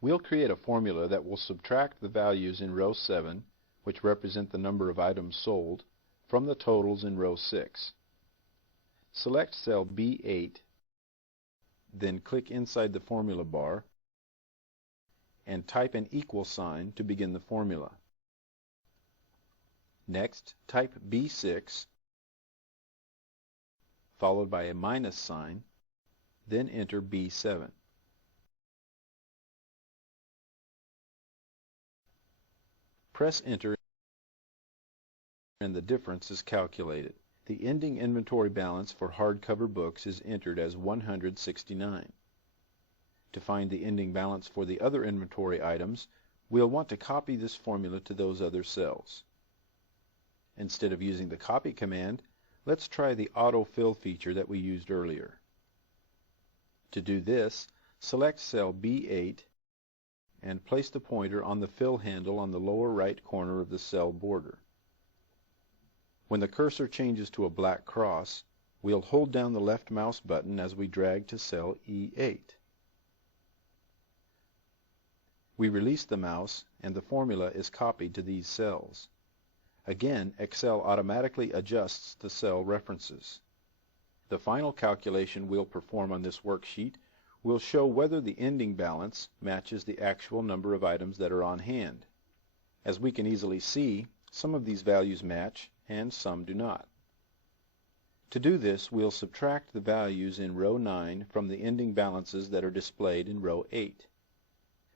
We'll create a formula that will subtract the values in row 7, which represent the number of items sold, from the totals in row 6. Select cell B8, then click inside the formula bar and type an equal sign to begin the formula. Next, type B6, followed by a minus sign, then enter B7. Press enter and the difference is calculated. The ending inventory balance for hardcover books is entered as 169. To find the ending balance for the other inventory items, we'll want to copy this formula to those other cells. Instead of using the copy command, let's try the autofill feature that we used earlier. To do this, select cell B8 and place the pointer on the fill handle on the lower right corner of the cell border. When the cursor changes to a black cross, we'll hold down the left mouse button as we drag to cell E8. We release the mouse and the formula is copied to these cells. Again, Excel automatically adjusts the cell references. The final calculation we'll perform on this worksheet will show whether the ending balance matches the actual number of items that are on hand. As we can easily see, some of these values match and some do not. To do this, we'll subtract the values in row 9 from the ending balances that are displayed in row 8.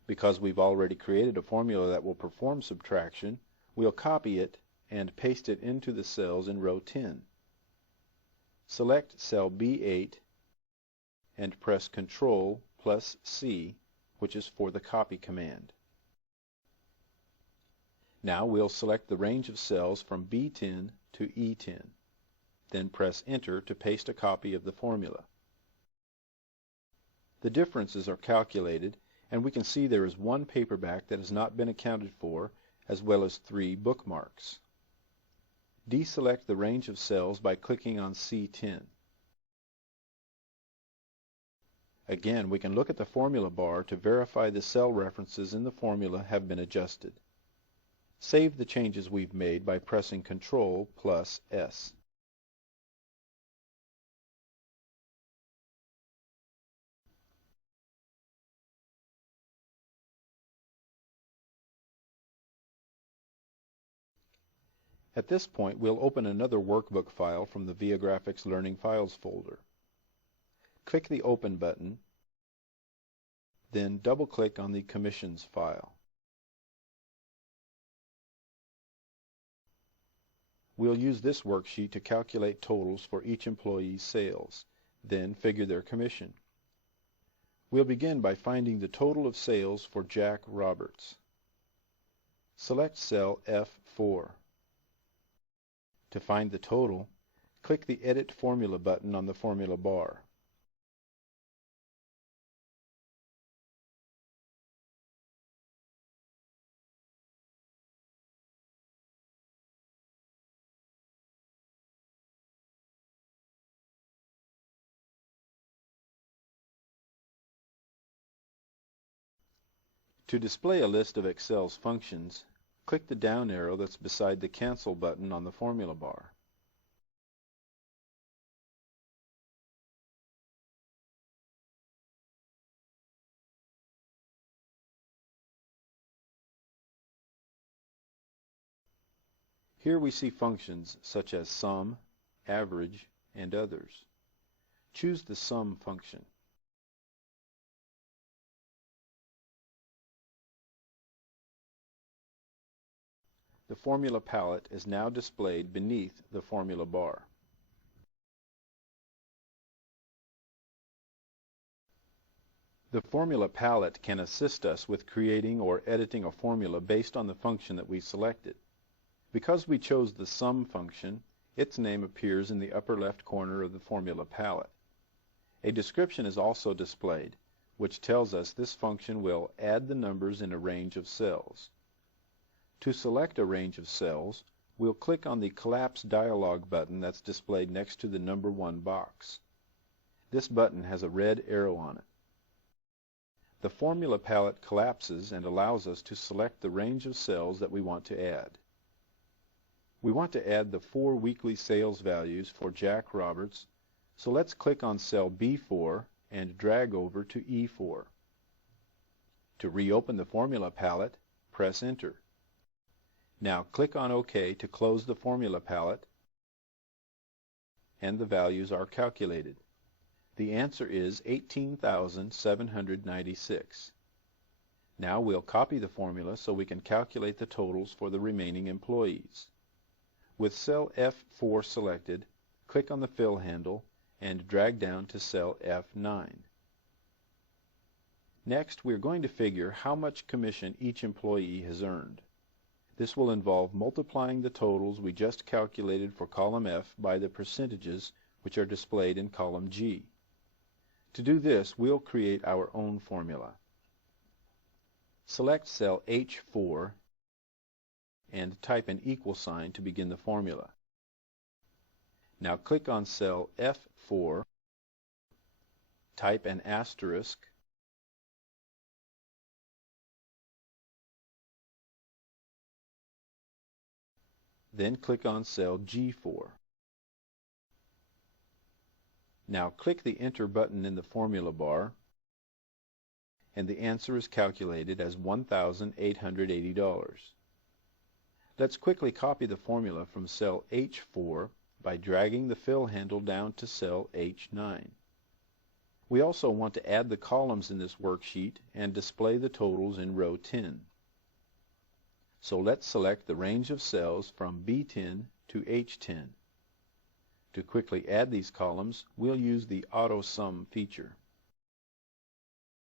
Because we've already created a formula that will perform subtraction, we'll copy it and paste it into the cells in row 10. Select cell B8 and press Ctrl plus C, which is for the copy command. Now we'll select the range of cells from B10 to E10. Then press Enter to paste a copy of the formula. The differences are calculated, and we can see there is one paperback that has not been accounted for, as well as 3 bookmarks. Deselect the range of cells by clicking on C10. Again, we can look at the formula bar to verify the cell references in the formula have been adjusted. Save the changes we've made by pressing Ctrl plus S. At this point, we'll open another workbook file from the Viagrafix Learning Files folder. Click the Open button, then double-click on the Commissions file. We'll use this worksheet to calculate totals for each employee's sales, then figure their commission. We'll begin by finding the total of sales for Jack Roberts. Select cell F4. To find the total, click the Edit Formula button on the formula bar. To display a list of Excel's functions, click the down arrow that's beside the Cancel button on the formula bar. Here we see functions such as sum, average, and others. Choose the sum function. The formula palette is now displayed beneath the formula bar. The formula palette can assist us with creating or editing a formula based on the function that we selected. Because we chose the sum function, its name appears in the upper left corner of the formula palette. A description is also displayed, which tells us this function will add the numbers in a range of cells. To select a range of cells, we'll click on the Collapse dialog button that's displayed next to the number 1 box. This button has a red arrow on it. The formula palette collapses and allows us to select the range of cells that we want to add. We want to add the 4 weekly sales values for Jack Roberts, so let's click on cell B4 and drag over to E4. To reopen the formula palette, press Enter. Now click on OK to close the formula palette, and the values are calculated. The answer is 18,796. Now we'll copy the formula so we can calculate the totals for the remaining employees. With cell F4 selected, click on the fill handle and drag down to cell F9. Next, we're going to figure how much commission each employee has earned. This will involve multiplying the totals we just calculated for column F by the percentages which are displayed in column G. To do this, we'll create our own formula. Select cell H4 and type an equal sign to begin the formula. Now click on cell F4, type an asterisk, then click on cell G4. Now click the Enter button in the formula bar, and the answer is calculated as $1,880. Let's quickly copy the formula from cell H4 by dragging the fill handle down to cell H9. We also want to add the columns in this worksheet and display the totals in row 10. So let's select the range of cells from B10 to H10. To quickly add these columns, we'll use the Auto Sum feature.